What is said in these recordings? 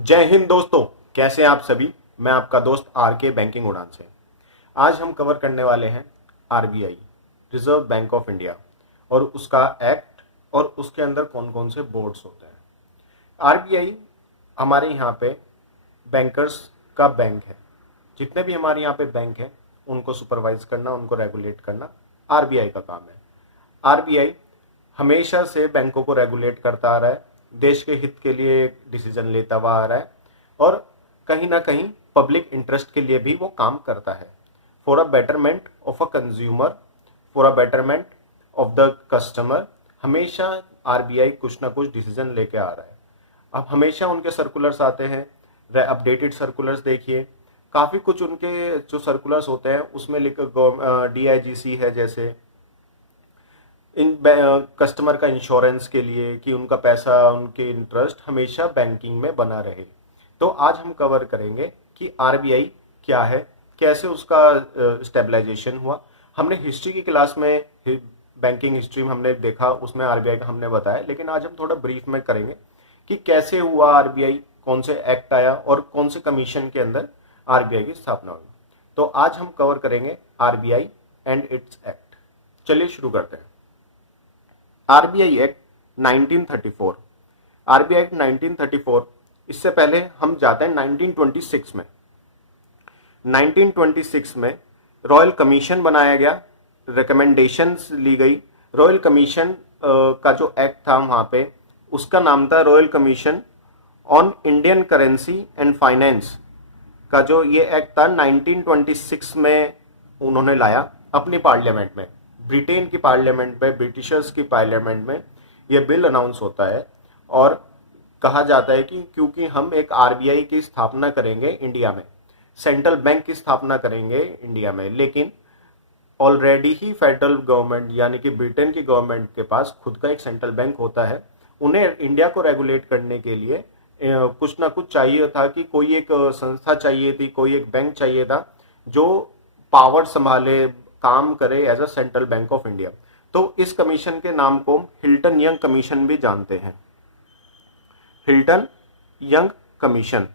जय हिंद दोस्तों, कैसे हैं आप सभी। मैं आपका दोस्त आर के बैंकिंग उड़ान से। आज हम कवर करने वाले हैं RBI, reserve bank of India, और उसका एक्ट और उसके अंदर कौन कौन से बोर्ड्स होते हैं। आरबीआई हमारे यहाँ पे बैंकर्स का बैंक है। जितने भी हमारे यहाँ पे बैंक हैं उनको सुपरवाइज करना, उनको रेगुलेट करना आरबीआई का काम है। आरबीआई हमेशा से बैंकों को रेगुलेट करता आ रहा है, देश के हित के लिए डिसीजन लेता हुआ आ रहा है, और कहीं ना कहीं पब्लिक इंटरेस्ट के लिए भी वो काम करता है। For a betterment of a consumer, for a betterment of the customer, हमेशा आरबीआई कुछ ना कुछ डिसीजन लेके आ रहा है। अब हमेशा उनके सर्कुलर्स आते हैं, अपडेटेड सर्कुलर्स देखिए। काफ़ी कुछ उनके जो सर्कुलर्स होते हैं उसमें लिख डीआईजीसी है, जैसे इन कस्टमर का इंश्योरेंस के लिए कि उनका पैसा, उनके इंटरेस्ट हमेशा बैंकिंग में बना रहे। तो आज हम कवर करेंगे कि आरबीआई क्या है, कैसे उसका स्टेबलाइजेशन हुआ। हमने हिस्ट्री की क्लास में बैंकिंग हिस्ट्री में हमने देखा, उसमें आरबीआई का हमने बताया, लेकिन आज हम थोड़ा ब्रीफ में करेंगे कि कैसे हुआ आरबीआई, कौन से एक्ट आया और कौन से कमीशन के अंदर आरबीआई की स्थापना हुई। तो आज हम कवर करेंगे आरबीआई एंड इट्स एक्ट। चलिए शुरू करते हैं। RBI act 1934। आरबीआई एक्ट 1934, इससे पहले हम जाते हैं 1926 में। 1926 में रॉयल कमीशन बनाया गया, रिकमेंडेशंस ली गई। रॉयल कमीशन का जो एक्ट था वहां पे, उसका नाम था royal commission on Indian currency and finance का। जो ये एक्ट था 1926 में उन्होंने लाया अपनी पार्लियामेंट में। ब्रिटेन की पार्लियामेंट में, ब्रिटिशर्स की पार्लियामेंट में यह बिल अनाउंस होता है और कहा जाता है कि क्योंकि हम एक आरबीआई की स्थापना करेंगे इंडिया में, सेंट्रल बैंक की स्थापना करेंगे इंडिया में, लेकिन ऑलरेडी ही फेडरल गवर्नमेंट यानी कि ब्रिटेन की गवर्नमेंट के पास खुद का एक सेंट्रल बैंक होता है। उन्हें इंडिया को रेगुलेट करने के लिए कुछ ना कुछ चाहिए था कि कोई एक संस्था चाहिए थी, कोई एक बैंक चाहिए था जो पावर संभाले, काम करे as a central bank of India. तो इस कमीशन के नाम को हिल्टन यंग कमीशन भी जानते हैं, हिल्टन यंग कमीशन।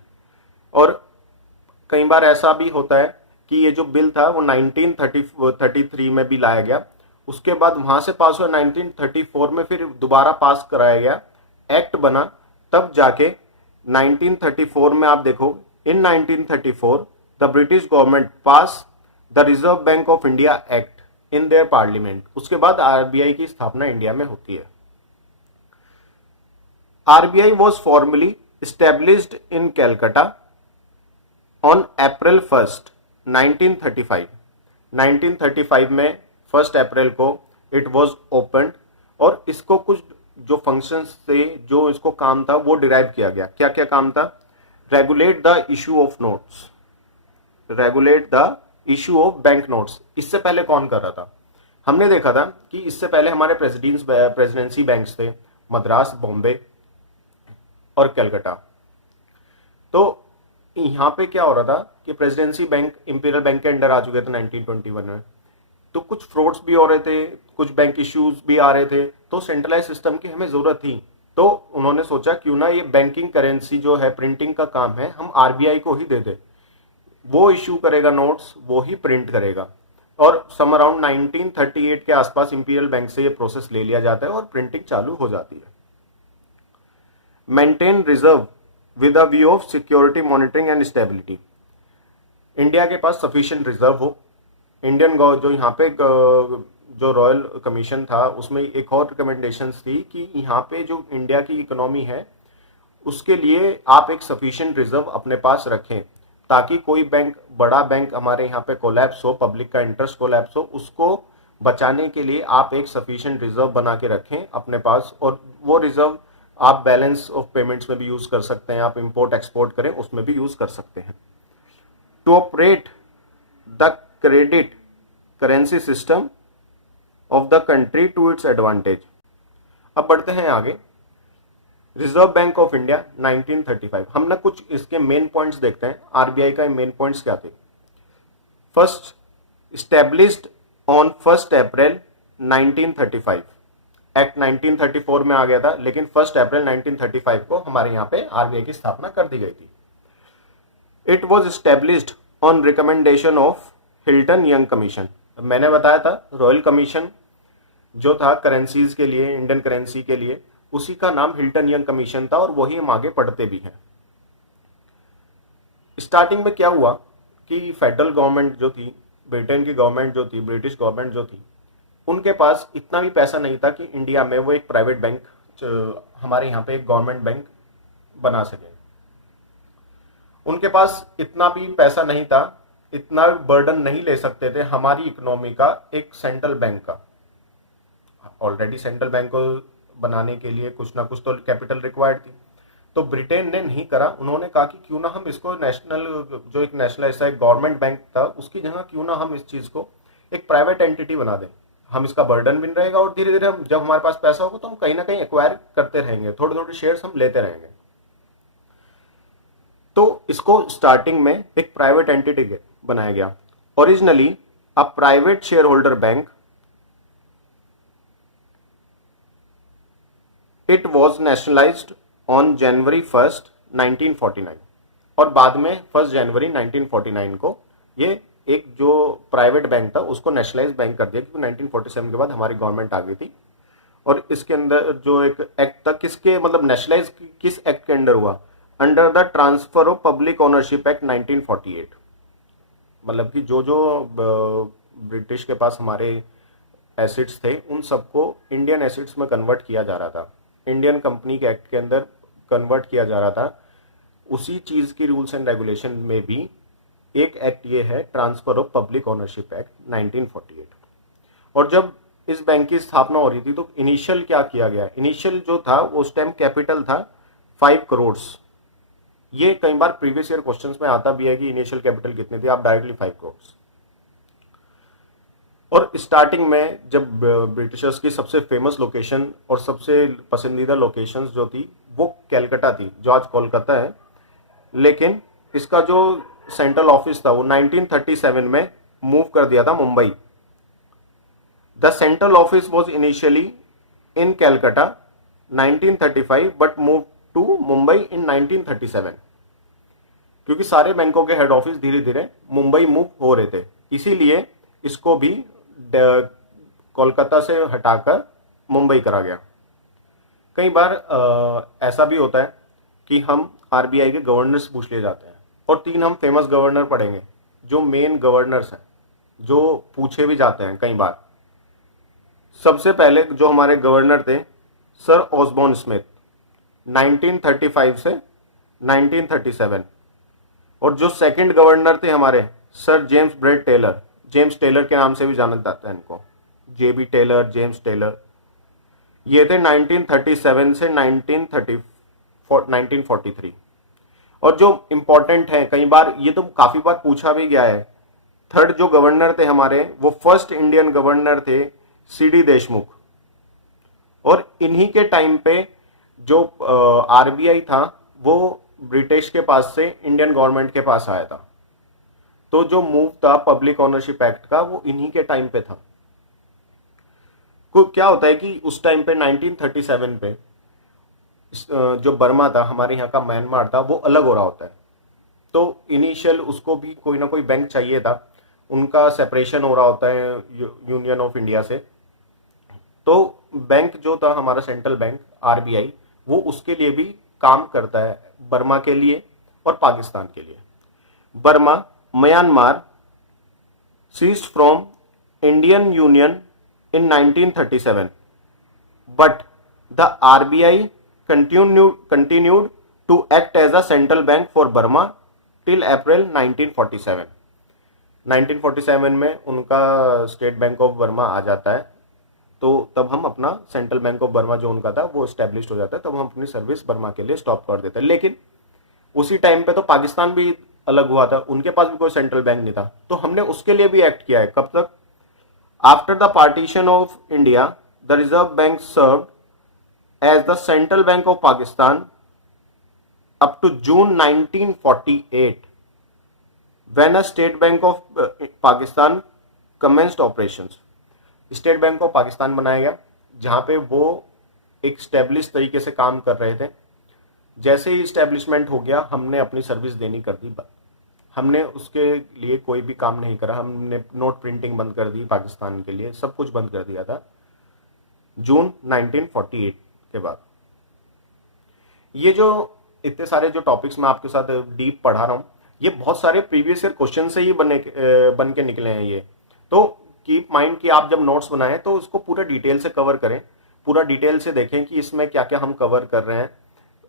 और कई बार ऐसा भी होता है कि ये जो बिल था वो 1933 में भी लाया गया, उसके बाद वहां से पास हुआ 1934 में, फिर दोबारा पास कराया गया, एक्ट बना, तब जाके 1934 में आप देखो, इन 1934 the British government pass the reserve bank of India act in their parliament. उसके बाद आरबीआई की स्थापना इंडिया में होती है। RBI was formally established in Calcutta on April 1st, 1935। 1935 में 1 अप्रैल को इट वॉज ओपन्ड, और इसको कुछ जो फंक्शंस थे, जो इसको काम था, वो डिराइव किया गया। क्या क्या काम था? Regulate the issue of notes, regulate the issue of bank notes. इससे पहले कौन कर रहा था? हमने देखा था कि इससे पहले हमारे प्रेसिडेंसी बैंक्स थे, मद्रास, बॉम्बे और कलकत्ता। तो यहाँ पे क्या हो रहा था कि प्रेसिडेंसी बैंक इंपीरियल बैंक के अंडर आ चुके थे 1921 में। तो कुछ फ्रॉड्स भी हो रहे थे, कुछ बैंक इश्यूज भी आ रहे थे, तो सेंट्रलाइज सिस्टम की हमें जरूरत थी। तो उन्होंने सोचा क्यों ना ये बैंकिंग करेंसी जो है, प्रिंटिंग का काम है, हम आरबीआई को ही दे दे। वो इश्यू करेगा नोट्स, वो ही प्रिंट करेगा। और सम अराउंड 1938 के आसपास इंपीरियल बैंक से ये प्रोसेस ले लिया जाता है और प्रिंटिंग चालू हो जाती है। Maintain reserve with a view of security, monitoring and stability. India के पास सफिशिएंट रिजर्व हो। इंडियन जो यहाँ पे जो रॉयल कमीशन था उसमें एक और रिकमेंडेशंस थी कि यहाँ पे जो इंडिया की इकोनॉमी है उसके लिए आप एक सफिशिएंट रिजर्व अपने पास रखें, ताकि कोई बैंक, बड़ा बैंक हमारे यहाँ पे कोलैप्स हो, पब्लिक का इंटरेस्ट कोलैप्स हो, उसको बचाने के लिए आप एक सफिशिएंट रिजर्व बना के रखें अपने पास। और वो रिजर्व आप बैलेंस ऑफ पेमेंट्स में भी यूज कर सकते हैं, आप इंपोर्ट एक्सपोर्ट करें उसमें भी यूज कर सकते हैं। To operate the credit currency system of the country to its advantage. अब बढ़ते हैं आगे। रिजर्व बैंक ऑफ इंडिया 1935, हम ना कुछ इसके मेन पॉइंट्स देखते हैं। आरबीआई का मेन पॉइंट्स क्या थे? First, established on 1 April 1935। Act 1934 में आ गया था, लेकिन 1 अप्रैल 1935 को हमारे यहाँ पे आरबीआई की स्थापना कर दी गई थी। It was established on recommendation of Hilton young commission. मैंने बताया था रॉयल कमीशन जो था करेंसीज के लिए, इंडियन करेंसी के लिए, उसी का नाम हिल्टन यंग कमीशन था और वही हम आगे पढ़ते भी हैं। स्टार्टिंग में क्या हुआ कि फेडरल गवर्नमेंट जो थी, ब्रिटेन की गवर्नमेंट जो थी, ब्रिटिश गवर्नमेंट जो थी, उनके पास इतना भी पैसा नहीं था कि इंडिया में वो एक प्राइवेट बैंक, हमारे यहाँ पे एक गवर्नमेंट बैंक बना सके। उनके पास इतना भी पैसा नहीं था, इतना बर्डन नहीं ले सकते थे हमारी इकोनॉमी का एक सेंट्रल बैंक का। ऑलरेडी सेंट्रल बैंक को बनाने के लिए कुछ ना कुछ तो कैपिटल रिक्वायर्ड थी, तो ब्रिटेन ने नहीं करा। उन्होंने कहा कि क्यों ना हम इसको नेशनल, जो एक नेशनल ऐसा एक गवर्नमेंट बैंक था, उसकी जगह क्यों ना हम इस चीज को एक प्राइवेट एंटिटी बना दें। हम इसका बर्डन भी नहीं रहेगा और धीरे धीरे हम, जब हमारे पास पैसा होगा तो हम कहीं ना कहीं एक्वायर करते रहेंगे, थोड़े थोड़े शेयर्स हम लेते रहेंगे। तो इसको स्टार्टिंग में एक प्राइवेट एंटिटी बनाया गया। Originally a private share holder bank, it was nationalised on January 1, 1949 और बाद में 1 जनवरी 1949 को ये एक जो प्राइवेट बैंक था उसको नेशनलाइज बैंक कर दिया, क्योंकि 1947 के बाद हमारी गवर्नमेंट आ गई थी। और इसके अंदर जो एक एक्ट था, किसके मतलब नेशनलाइज किस एक्ट के अंडर हुआ? Under the transfer of public ownership act 1948। मतलब कि जो जो ब्रिटिश के पास हमारे एसेट्स थे उन सबको इंडियन एसेट्स में कन्वर्ट किया जा रहा था, इंडियन कंपनी के एक्ट के अंदर कन्वर्ट किया जा रहा था। उसी चीज की रूल्स एंड रेगुलेशन में भी एक एक्ट ये है, transfer of public ownership act 1948। और जब इस बैंक की स्थापना हो रही थी तो इनिशियल क्या किया गया? इनिशियल जो था वो उस टाइम कैपिटल था 5 करोड़। ये कई बार प्रीवियस ईयर क्वेश्चंस में आता भी है कि इनिशियल कैपिटल कितनी थी, आप डायरेक्टली 5 करोड़। और स्टार्टिंग में जब ब्रिटिशर्स की सबसे फेमस लोकेशन और सबसे पसंदीदा लोकेशंस जो थी वो कैलकाटा थी, जो आज कोलकाता है, लेकिन इसका जो सेंट्रल ऑफिस था वो 1937 में मूव कर दिया था Mumbai. The central office was initially in Calcutta 1935 but move to Mumbai in 1937, क्योंकि सारे बैंकों के हेड ऑफिस धीरे धीरे मुंबई मूव हो रहे थे, इसीलिए इसको भी कोलकाता से हटाकर मुंबई करा गया। कई बार ऐसा भी होता है कि हम आरबीआई के गवर्नर्स पूछ लिए जाते हैं, और 3 हम फेमस गवर्नर पढ़ेंगे जो मेन गवर्नर्स हैं, जो पूछे भी जाते हैं कई बार। सबसे पहले जो हमारे गवर्नर थे सर ऑसबॉर्न स्मिथ 1935 से 1937, और जो सेकंड गवर्नर थे हमारे sir James Braid Taylor, James Taylor के नाम से भी जाना जाता है इनको, जेबी टेलर, जेम्स टेलर। ये थे 1937 से 1943। और जो इंपॉर्टेंट है, कई बार ये तो काफी बार पूछा भी गया है, थर्ड जो गवर्नर थे हमारे वो फर्स्ट इंडियन गवर्नर थे सीडी देशमुख। और इन्हीं के टाइम पे जो आरबीआई था वो ब्रिटिश के पास से इंडियन गवर्नमेंट के पास आया था। तो जो मूव था पब्लिक ओनरशिप एक्ट का वो इन्हीं के टाइम पे था। क्या होता है कि उस टाइम पे 1937 पे जो बर्मा था, हमारे यहाँ का म्यांमार था, वो अलग हो रहा होता है। तो इनिशियल उसको भी कोई ना कोई बैंक चाहिए था, उनका सेपरेशन हो रहा होता है यूनियन ऑफ इंडिया से। तो बैंक जो था हमारा सेंट्रल बैंक आरबीआई, वो उसके लिए भी काम करता है, बर्मा के लिए और पाकिस्तान के लिए। Burma, Myanmar ceased from Indian union in 1937, but the RBI continued to act as a central bank for Burma till April 1947. 1947 में उनका स्टेट बैंक ऑफ बर्मा आ जाता है, तो तब हम अपना सेंट्रल बैंक ऑफ बर्मा जो उनका था वो स्टैब्लिश हो जाता है, तब हम अपनी सर्विस बर्मा के लिए स्टॉप कर देते हैं। लेकिन उसी टाइम पे तो पाकिस्तान भी अलग हुआ था, उनके पास भी कोई सेंट्रल बैंक नहीं था, तो हमने उसके लिए भी एक्ट किया है। कब तक? After the partition of India, the Reserve Bank served as the central bank of Pakistan up to June 1948, when a State Bank of Pakistan commenced operations. State Bank of Pakistan बनाया गया जहाँ पे वो एक स्टेब्लिश तरीके से काम कर रहे थे। जैसे ही इस्टेब्लिशमेंट हो गया, हमने अपनी सर्विस देनी कर दी बंद। हमने उसके लिए कोई भी काम नहीं करा। हमने नोट प्रिंटिंग बंद कर दी पाकिस्तान के लिए, सब कुछ बंद कर दिया था जून 1948 के बाद। ये जो इतने सारे जो टॉपिक्स मैं आपके साथ डीप पढ़ा रहा हूँ, ये बहुत सारे प्रीवियस ईयर क्वेश्चन से ही बन के निकले हैं ये। तो कीप माइंड कि आप जब नोट्स बनाएं तो उसको पूरा डिटेल से कवर करें, पूरा डिटेल से देखें कि इसमें क्या क्या हम कवर कर रहे हैं,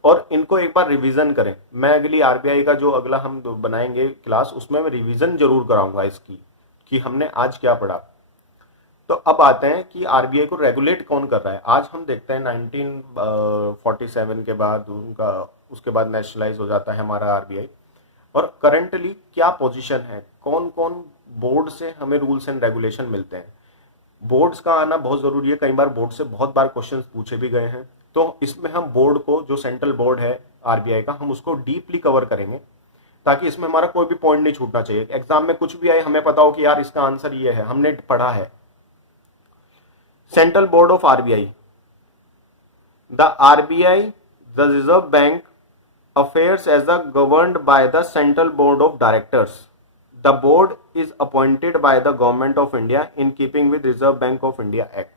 और इनको एक बार रिवीजन करें। मैं अगली आरबीआई का जो अगला हम बनाएंगे क्लास, उसमें मैं रिवीजन जरूर कराऊंगा इसकी कि हमने आज क्या पढ़ा। तो अब आते हैं कि आरबीआई को रेगुलेट कौन कर रहा है। आज हम देखते हैं 1947 के बाद उनका, उसके बाद नेशनलाइज हो जाता है हमारा आरबीआई, और करंटली क्या पोजीशन है, कौन कौन बोर्ड से हमें रूल्स एंड रेगुलेशन मिलते हैं। बोर्ड्स का आना बहुत जरूरी है, कई बार बोर्ड से बहुत बार क्वेश्चंस पूछे भी गए हैं। तो इसमें हम बोर्ड को, जो सेंट्रल बोर्ड है आरबीआई का, हम उसको डीपली कवर करेंगे ताकि इसमें हमारा कोई भी पॉइंट नहीं छूटना चाहिए। एग्जाम में कुछ भी आए हमें पता हो कि यार इसका आंसर ये है, हमने पढ़ा है। Central board of RBI, the RBI the reserve bank affairs as the governed by the central board of directors. The board is appointed by the government of India in keeping with Reserve Bank of India Act.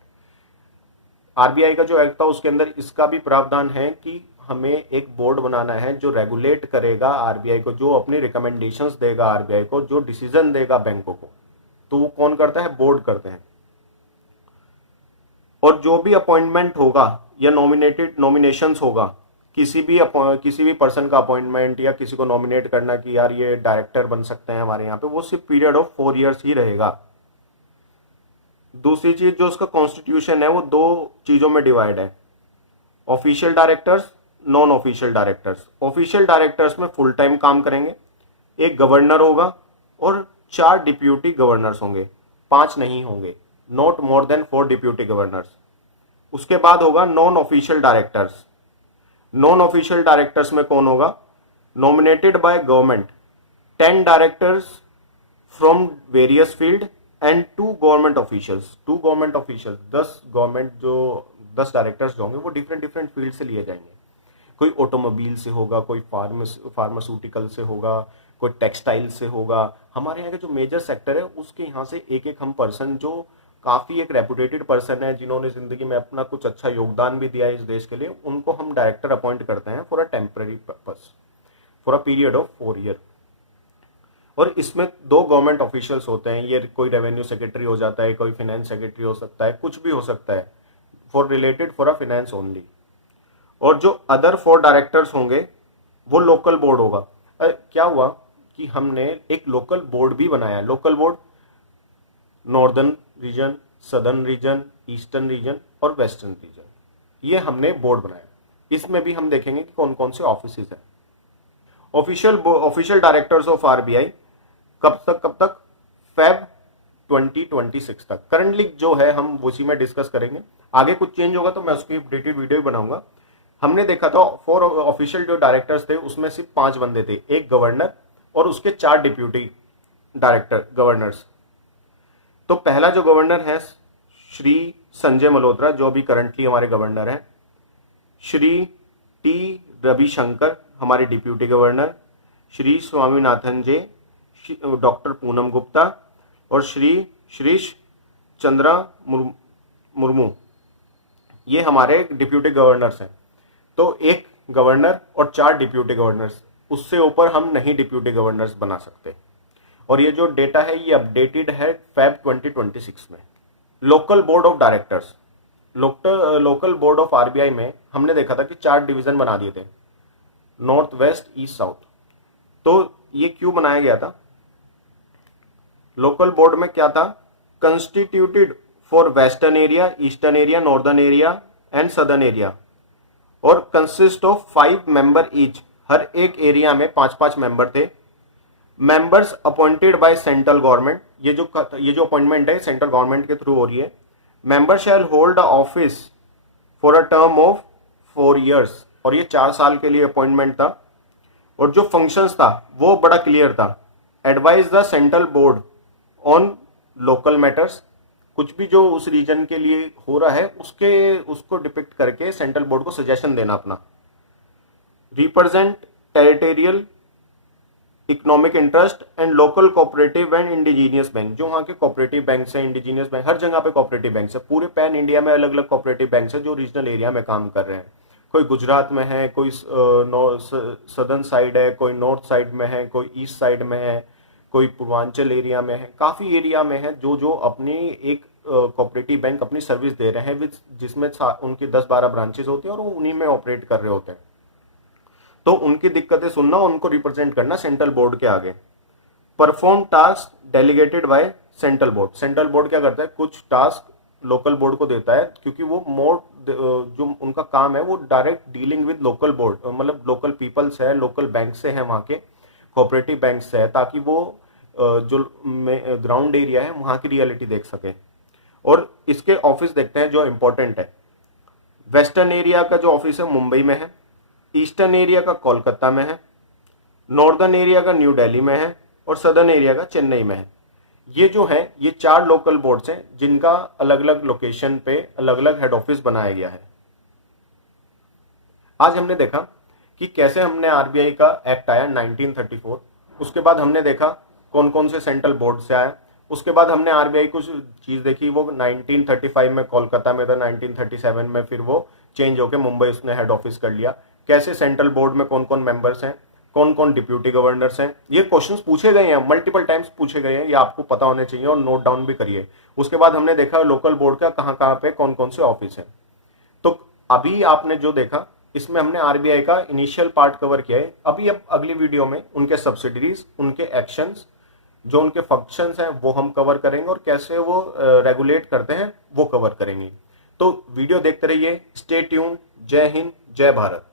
RBI का जो act था उसके अंदर इसका भी प्रावधान है कि हमें एक बोर्ड बनाना है जो रेगुलेट करेगा आरबीआई को, जो अपनी रिकमेंडेशंस देगा आरबीआई को, जो डिसीजन देगा बैंकों को। तो वो कौन करता है? बोर्ड करते हैं। और जो भी अपॉइंटमेंट होगा या नॉमिनेशंस होगा, किसी भी पर्सन का अपॉइंटमेंट या किसी को नॉमिनेट करना कि यार ये डायरेक्टर बन सकते हैं हमारे यहाँ पे, वो सिर्फ पीरियड ऑफ 4 इयर्स ही रहेगा। दूसरी चीज, जो उसका कॉन्स्टिट्यूशन है वो 2 चीजों में डिवाइड है, official directors, non official directors. Official directors में फुल टाइम काम करेंगे, एक गवर्नर होगा और 4 डिप्यूटी गवर्नर्स होंगे, 5 नहीं होंगे, not more than 4 deputy governors. उसके बाद होगा non official directors. Non official directors में कौन होगा? Nominated by government, 10 directors from various field and 2 government officials. 2 government official, 10 directors जो होंगे वो डिफरेंट फील्ड से लिए जाएंगे। कोई ऑटोमोबाइल से होगा, कोई फार्मास्यूटिकल से होगा, कोई टेक्सटाइल से होगा। हमारे यहाँ के जो मेजर सेक्टर है उसके यहाँ से एक हम पर्सन जो काफी एक रेपुटेटेड पर्सन है, जिन्होंने जिंदगी में अपना कुछ अच्छा योगदान भी दिया है इस देश के लिए, उनको हम डायरेक्टर अपॉइंट करते हैं for a temporary purpose, for a period of 4 year. और इसमें 2 गवर्नमेंट ऑफिशियल्स होते हैं। ये कोई रेवेन्यू सेक्रेटरी हो जाता है, कोई फाइनेंस सेक्रेटरी हो सकता है, कुछ भी हो सकता है, फॉर अ फाइनेंस ओनली। और जो अदर 4 डायरेक्टर्स होंगे वो लोकल बोर्ड होगा। क्या हुआ कि हमने एक लोकल बोर्ड भी बनाया। Local board northern region, southern reason, eastern region और वेस्टर्न रीजन, ये हमने बोर्ड बनाया। इसमें भी हम देखेंगे कि कौन कौन से ऑफिसेज हैं। ऑफिशियल डायरेक्टर्स ऑफ आरबीआई कब तक? फेब 2026 तक। करंटली जो है हम उसी में डिस्कस करेंगे। आगे कुछ चेंज होगा तो मैं उसकी अपडेटेड वीडियो बनाऊंगा। हमने देखा था 4 ऑफिशियल जो डायरेक्टर्स थे उसमें सिर्फ 5 बंदे थे, एक गवर्नर और उसके 4 डिप्यूटी डायरेक्टर गवर्नर्स। तो पहला जो गवर्नर है श्री संजय मल्होत्रा, जो अभी करंटली हमारे गवर्नर हैं। श्री टी रविशंकर हमारे डिप्यूटी गवर्नर, श्री स्वामीनाथन जे, डॉक्टर पूनम गुप्ता और श्री श्रीश चंद्रा मुर्मू, ये हमारे डिप्यूटी गवर्नर्स हैं। तो एक गवर्नर और 4 डिप्यूटी गवर्नर्स, उससे ऊपर हम नहीं डिप्यूटी गवर्नर्स बना सकते। और ये जो डेटा है ये अपडेटेड है फेब 2026 में। Local board of directors, local board of RBI में हमने देखा था कि 4 डिवीजन बना दिए थे, नॉर्थ, वेस्ट, ईस्ट, साउथ। तो ये क्यों बनाया गया था? लोकल बोर्ड में क्या था? Constituted for western area, eastern area, northern area and southern area, और कंसिस्ट ऑफ 5 मेंबर ईच। हर एक एरिया में 5-5 मेंबर थे। Members appointed by central government, ये जो अपॉइंटमेंट है सेंट्रल गवर्नमेंट के थ्रू हो रही है। Member shall hold office for a term of 4 years, और ये 4 साल के लिए अपॉइंटमेंट था। और जो फंक्शंस था वो बड़ा क्लियर था। Advise the central board on local matters, कुछ भी जो उस रीजन के लिए हो रहा है उसको डिपिक्ट करके सेंट्रल बोर्ड को सजेशन देना अपना। Represent territorial economic interest and local cooperative and indigenous bank, जो वहाँ के कोऑपरेटिव बैंक है, इंडिजीनियस बैंक, हर जगह पे कोऑपरेटिव बैंक है। पूरे पैन इंडिया में अलग अलग कोऑपरेटिव बैंक है जो रीजनल एरिया में काम कर रहे हैं। कोई गुजरात में है, कोई सदर्न साइड है, कोई नॉर्थ साइड में है, कोई ईस्ट साइड में है, कोई पूर्वांचल एरिया में है, काफी एरिया में है जो जो अपनी एक कोऑपरेटिव बैंक अपनी सर्विस दे रहे हैं, जिसमें उनकी 10-12 ब्रांचेस होती हैं और वो उन्हीं में ऑपरेट कर रहे होते हैं। तो उनकी दिक्कतें सुनना, उनको रिप्रेजेंट करना सेंट्रल बोर्ड के आगे। Perform task delegated by central board, central board क्या करता है, कुछ टास्क लोकल बोर्ड को देता है, क्योंकि वो मोर जो उनका काम है वो direct dealing with local board, मतलब लोकल पीपल्स है, लोकल बैंक से है, वहाँ के कोऑपरेटिव बैंक से है, ताकि वो जो ग्राउंड एरिया है वहाँ की रियलिटी देख सके। और इसके ऑफिस देखते हैं जो इंपॉर्टेंट है। वेस्टर्न एरिया का जो ऑफिस है मुंबई में है, ईस्टर्न एरिया का कोलकाता में है, नॉर्दर्न एरिया का न्यू दिल्ली में है और सदर्न एरिया का चेन्नई में है। ये जो है ये 4 लोकल बोर्ड्स हैं जिनका अलग अलग लोकेशन पे अलग अलग हेड ऑफिस बनाया गया है। आज हमने देखा कि कैसे हमने आरबीआई का एक्ट आया 1934, उसके बाद हमने देखा कौन कौन से सेंट्रल बोर्ड से आया, उसके बाद हमने आरबीआई कुछ चीज देखी, वो 1935 में कोलकाता में था, 1937 में फिर वो चेंज होकर मुंबई उसने हेड ऑफिस कर लिया। कैसे सेंट्रल बोर्ड में कौन कौन मेंबर्स हैं, कौन कौन डिप्यूटी गवर्नर्स हैं, ये क्वेश्चंस पूछे गए हैं, मल्टीपल टाइम्स पूछे गए हैं, ये आपको पता होने चाहिए और नोट डाउन भी करिए। उसके बाद हमने देखा लोकल बोर्ड का कहाँ कहाँ पे कौन कौन से ऑफिस हैं। तो अभी आपने जो देखा इसमें हमने आरबीआई का इनिशियल पार्ट कवर किया है। अब अगली वीडियो में उनके सब्सिडरीज, उनके एक्शंस, जो उनके फंक्शंस हैं वो हम कवर करेंगे और कैसे वो रेगुलेट करते हैं वो कवर करेंगे। तो वीडियो देखते रहिए। Stay tuned. जय हिंद, जय भारत।